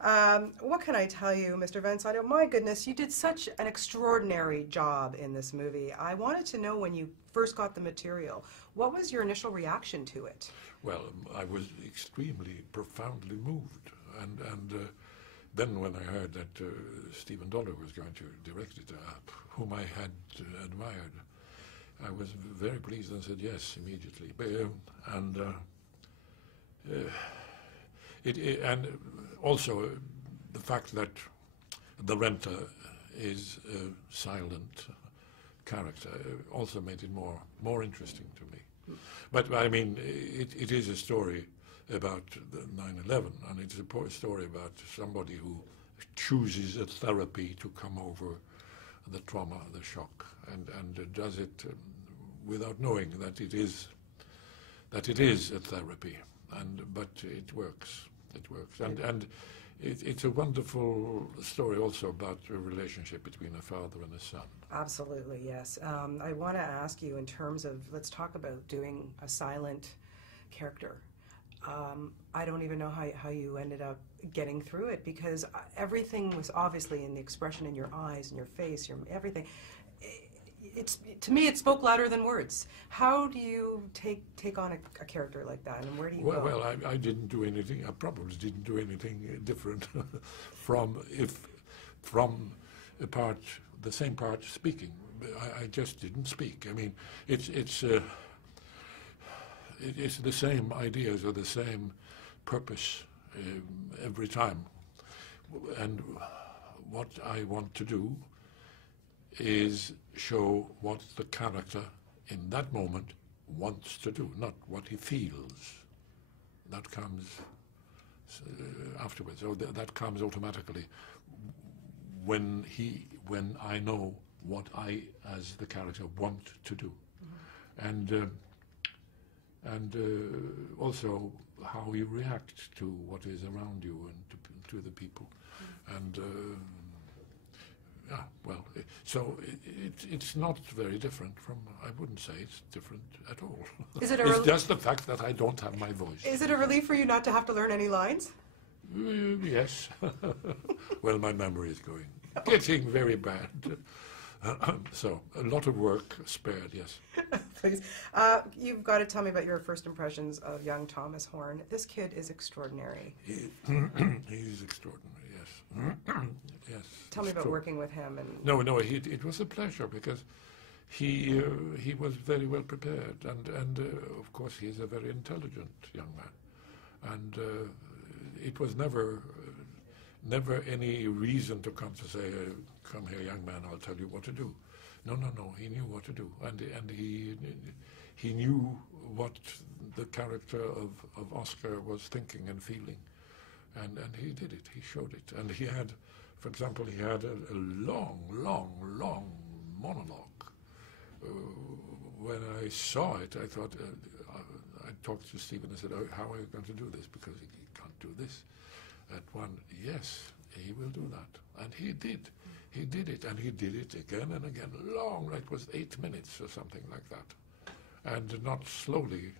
What can I tell you, Mr. Van Sydow? My goodness, you did such an extraordinary job in this movie. I wanted to know when you first got the material, what was your initial reaction to it? Well, I was extremely, profoundly moved. And then when I heard that Stephen Dollar was going to direct it, whom I had admired, I was very pleased and said yes immediately. And also the fact that the renter is a silent character also made it more interesting to me. But I mean, it is a story about 9/11, and it's a story about somebody who chooses a therapy to come over the trauma, the shock, and does it without knowing that it is a therapy, but it works. It works, and it's a wonderful story also about a relationship between a father and a son. Absolutely, yes. I want to ask you in terms of, let's talk about doing a silent character. I don't even know how you ended up getting through it, because everything was obviously in the expression in your eyes and your face, everything. To me, it spoke louder than words. How do you take on a character like that, and where do you go? Well, I didn't do anything. I probably didn't do anything different from a part, the same part speaking. I just didn't speak. I mean, it's the same ideas or the same purpose every time. And what I want to do is show what the character in that moment wants to do, not what he feels. That comes afterwards. So that comes automatically when I know what I, as the character, want to do. Mm-hmm. And also how you react to what is around you and to the people. Mm-hmm. And well, so it's not very different from, I wouldn't say it's different at all. Is it it's just the fact that I don't have my voice. Is it a relief for you not to have to learn any lines? Yes. Well, my memory is getting very bad. So a lot of work spared, yes. Please. You've got to tell me about your first impressions of young Thomas Horn. This kid is extraordinary. He's extraordinary, yes. Yes. Tell me about working with him. And No, it was a pleasure, because he was very well prepared, and of course he's a very intelligent young man, and it was never any reason to come to say, come here, young man, I'll tell you what to do. No, he knew what to do, and he knew what the character of Oscar was thinking and feeling, and he did it, he showed it. And he had, for example, he had a long monologue. When I saw it, I thought, I talked to Stephen and said, oh, how are you going to do this? Because he can't do this. At one, yes, he will do that. And he did. He did it, and he did it again and again. Long, it was 8 minutes or something like that. And not slowly,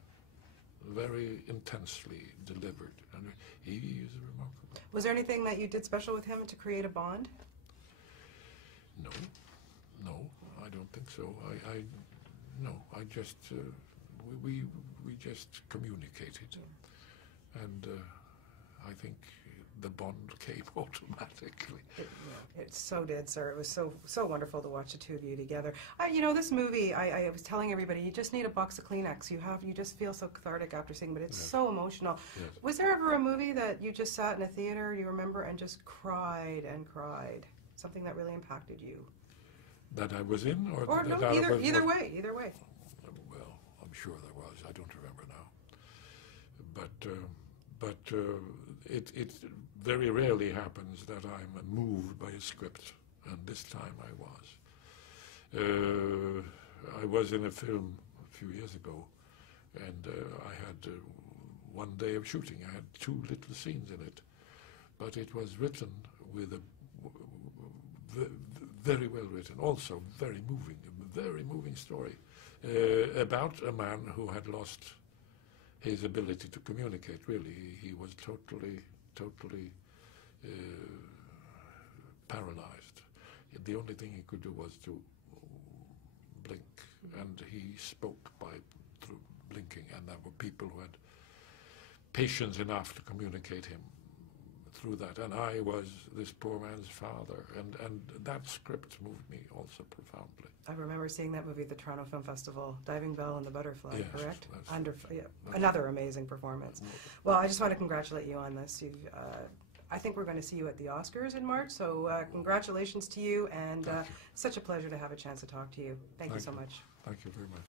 very intensely delivered. And he is remarkable. Was there anything that you did special with him to create a bond? No, I don't think so. I just, we just communicated. And I think the bond came automatically. It so did, sir. It was so wonderful to watch the two of you together. You know, this movie, I was telling everybody, you just need a box of Kleenex. You just feel so cathartic after seeing, but it's so emotional. Yes. Was there ever a movie that you just sat in a theater, you remember, and just cried and cried? Something that really impacted you? That I was in, or no, that either way. Well, I'm sure there was. I don't remember now. But it very rarely happens that I'm moved by a script, and this time I was. I was in a film a few years ago, and I had 1 day of shooting. I had 2 little scenes in it, but it was written with a very well written, also very moving story about a man who had lost his ability to communicate. Really, he was totally paralyzed. The only thing he could do was to blink, and he spoke through blinking, and there were people who had patience enough to communicate him through that, and I was this poor man's father, and that script moved me also profoundly. I remember seeing that movie at the Toronto Film Festival, Diving Bell and the Butterfly, Yes, correct? that's Another amazing performance. Well, I just want to congratulate you on this. I think we're going to see you at the Oscars in March, so congratulations to you, and such a pleasure to have a chance to talk to you. Thank you so much. Thank you very much.